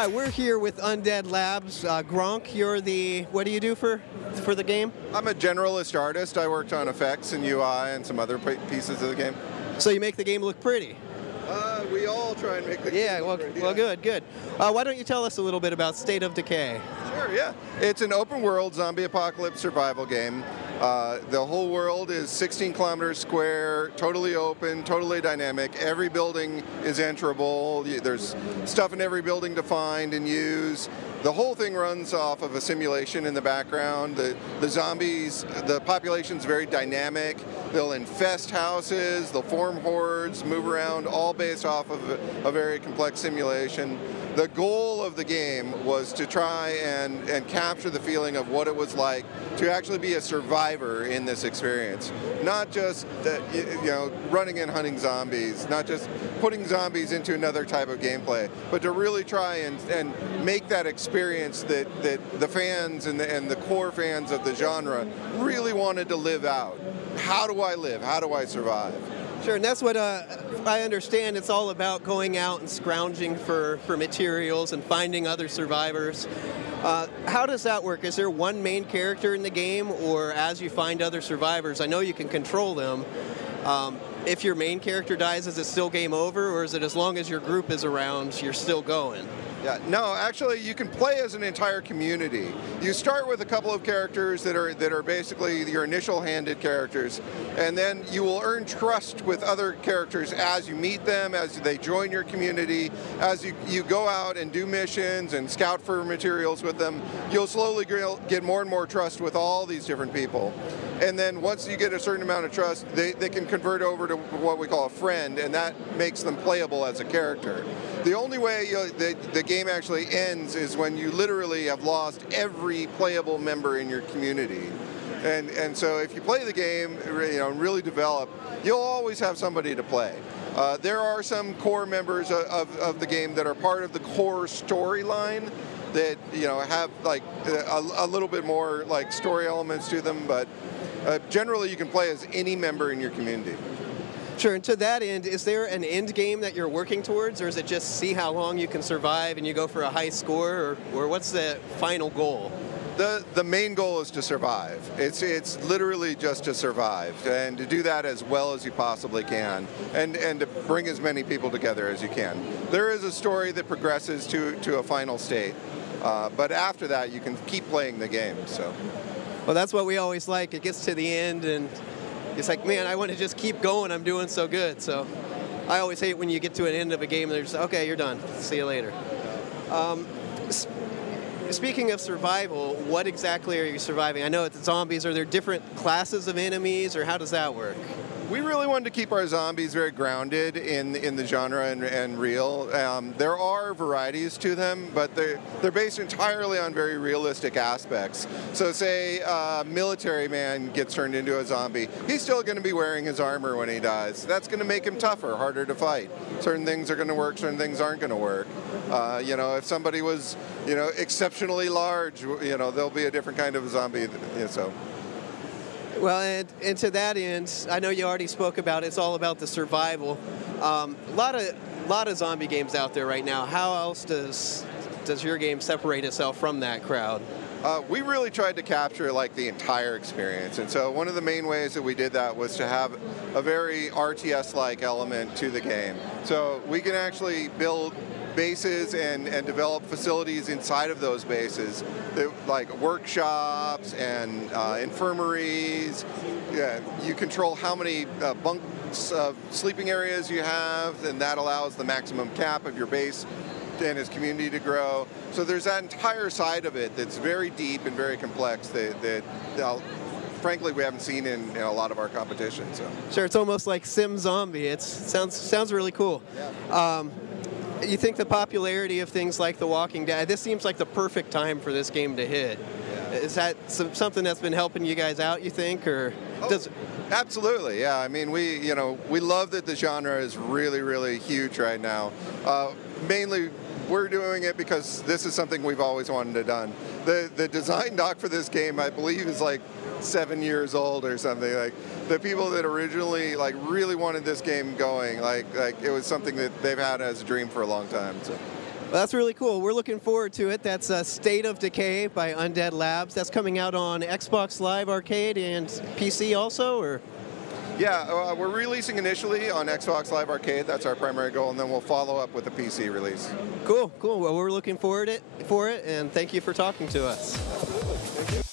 Hi, we're here with Undead Labs. Gronk, you're the, what do you do for the game? I'm a generalist artist. I worked on effects and UI and some other pieces of the game. So you make the game look pretty. We all try and make the game look pretty. Well, good, good. Why don't you tell us a little bit about State of Decay? Sure, yeah. It's an open world zombie apocalypse survival game. The whole world is 16 kilometers square, totally open, totally dynamic. Every building is enterable. There's stuff in every building to find and use. The whole thing runs off of a simulation in the background. The zombies, the population's very dynamic. They'll infest houses, they'll form hordes, move around, all based off of a very complex simulation. The goal of the game was to try and capture the feeling of what it was like to actually be a survivor in this experience. Not just running and hunting zombies, not just putting zombies into another type of gameplay, but to really try and make that experience that the fans and the core fans of the genre really wanted to live out. How do I live? How do I survive? Sure, and that's what I understand. It's all about going out and scrounging for materials and finding other survivors. How does that work? Is there one main character in the game, or as you find other survivors, I know you can control them. If your main character dies, is it still game over, or is it as long as your group is around, you're still going? Yeah, no, actually, you can play as an entire community. You start with a couple of characters that are basically your initial handed characters, and then you will earn trust with other characters as you meet them, as they join your community, as you go out and do missions and scout for materials with them. You'll slowly get more and more trust with all these different people. And then once you get a certain amount of trust, they can convert over to what we call a friend, and that makes them playable as a character. The only way the game actually ends is when you literally have lost every playable member in your community. And so if you play the game, really develop, you'll always have somebody to play. There are some core members of the game that are part of the core storyline that have like a little bit more like story elements to them, but generally you can play as any member in your community. Sure, and to that end, is there an end game that you're working towards, or is it just see how long you can survive and you go for a high score, or what's the final goal? The main goal is to survive. It's literally just to survive, and to do that as well as you possibly can, and to bring as many people together as you can. There is a story that progresses to a final state, but after that you can keep playing the game. So, well, that's what we always like. It gets to the end and it's like, man, I want to just keep going. I'm doing so good. So I always hate when you get to an end of a game and they're just, okay, you're done. See you later. Speaking of survival, what exactly are you surviving? I know it's zombies. Are there different classes of enemies, or how does that work? We really wanted to keep our zombies very grounded in the genre and real. There are varieties to them, but they're based entirely on very realistic aspects. So say a military man gets turned into a zombie, he's still going to be wearing his armor when he dies. That's going to make him tougher, harder to fight. Certain things are going to work, certain things aren't going to work. If somebody was, exceptionally large, there'll be a different kind of zombie. So. Well, and to that end, I know you already spoke about it, it's all about the survival. A lot of zombie games out there right now. How else does your game separate itself from that crowd? We really tried to capture like the entire experience, and so one of the main ways that we did that was to have a very RTS-like element to the game. So we can actually build bases and develop facilities inside of those bases, like workshops and infirmaries. Yeah, you control how many bunks, sleeping areas you have, and that allows the maximum cap of your base and its community to grow. So there's that entire side of it that's very deep and very complex that frankly we haven't seen in a lot of our competition. So. Sure, it's almost like Sim Zombie. It sounds really cool. Yeah. You think the popularity of things like The Walking Dead, this seems like the perfect time for this game to hit. Yeah. Is that something that's been helping you guys out, you think, or does it? Absolutely, yeah. I mean, we love that the genre is really, really huge right now. Mainly, we're doing it because this is something we've always wanted to done. The design doc for this game, I believe, is like 7 years old or something. Like the people that originally really wanted this game going, like it was something that they've had as a dream for a long time. So. Well, that's really cool. We're looking forward to it. That's State of Decay by Undead Labs. That's coming out on Xbox Live Arcade and PC also, or? Yeah, we're releasing initially on Xbox Live Arcade. That's our primary goal, and then we'll follow up with a PC release. Cool, cool. Well, we're looking forward for it, and thank you for talking to us. Absolutely. Thank you.